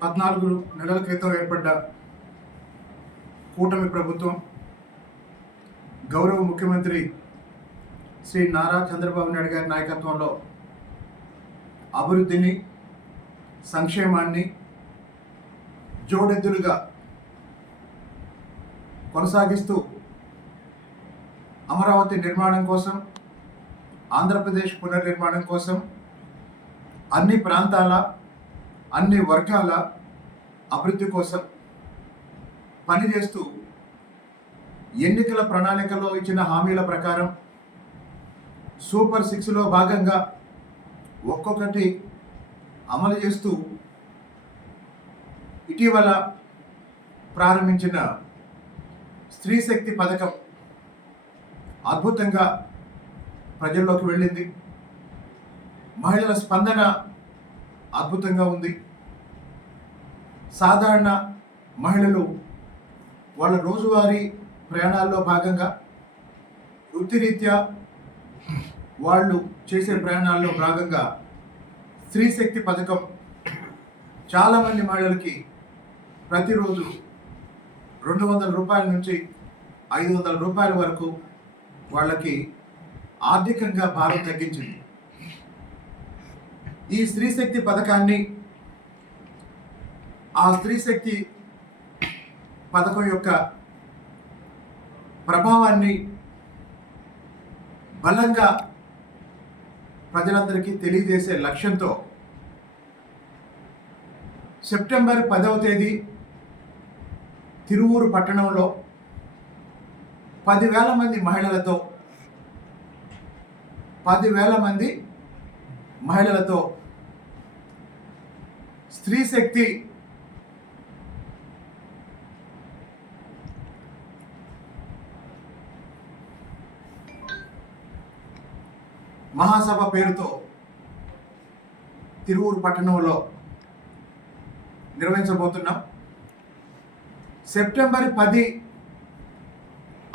14 నెలల క్రితం ఏర్పడ్డ కూటమి ప్రభుత్వం గౌరవ ముఖ్యమంత్రి శ్రీ నారా చంద్రబాబు నాయుడు గారి నాయకత్వంలో అభివృద్ధిని, సంక్షేమాన్ని జోడెద్దులుగా కొనసాగిస్తూ అమరావతి నిర్మాణం కోసం, ఆంధ్రప్రదేశ్ పునర్నిర్మాణం కోసం అన్ని ప్రాంతాల, అన్ని వర్గాల అభివృద్ధి కోసం పనిచేస్తూ ఎన్నికల ప్రణాళికలో ఇచ్చిన హామీల ప్రకారం సూపర్ 6లో భాగంగా ఒక్కొక్కటి అమలు చేస్తూ ఇటీవల ప్రారంభించిన స్త్రీ శక్తి పథకం అద్భుతంగా ప్రజల్లోకి వెళ్ళింది. మహిళల స్పందన అద్భుతంగా ఉంది. సాధారణ మహిళలు వాళ్ళ రోజువారీ ప్రయాణాల్లో భాగంగా, వృత్తిరీత్యా వాళ్ళు చేసే ప్రయాణాల్లో భాగంగా స్త్రీ శక్తి పథకం చాలామంది మహిళలకి ప్రతిరోజు 200 రూపాయల నుంచి 500 రూపాయల వరకు వాళ్ళకి ఆర్థికంగా భారం తగ్గించింది. ఈ స్త్రీ శక్తి పథకాన్ని, ఆ స్త్రీ శక్తి పథకం యొక్క ప్రభావాన్ని బలంగా ప్రజలందరికీ తెలియజేసే లక్ష్యంతో సెప్టెంబర్ 10వ తేదీ తిరువూరు పట్టణంలో 10,000 మంది మహిళలతో స్త్రీ శక్తి మహాసభ పేరుతో తిరువూరు పట్టణంలో నిర్వహించబోతున్నాం. సెప్టెంబర్ 10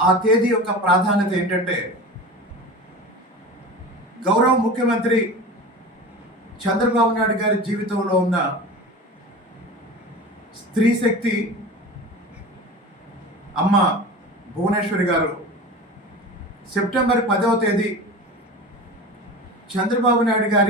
ఆ తేదీ యొక్క ప్రాధాన్యత ఏంటంటే, గౌరవ ముఖ్యమంత్రి చంద్రబాబు నాయుడు గారి జీవితంలో ఉన్న స్త్రీ శక్తి అమ్మ భువనేశ్వరి గారు సెప్టెంబర్ 10వ తేదీ చంద్రబాబు నాయుడు గారి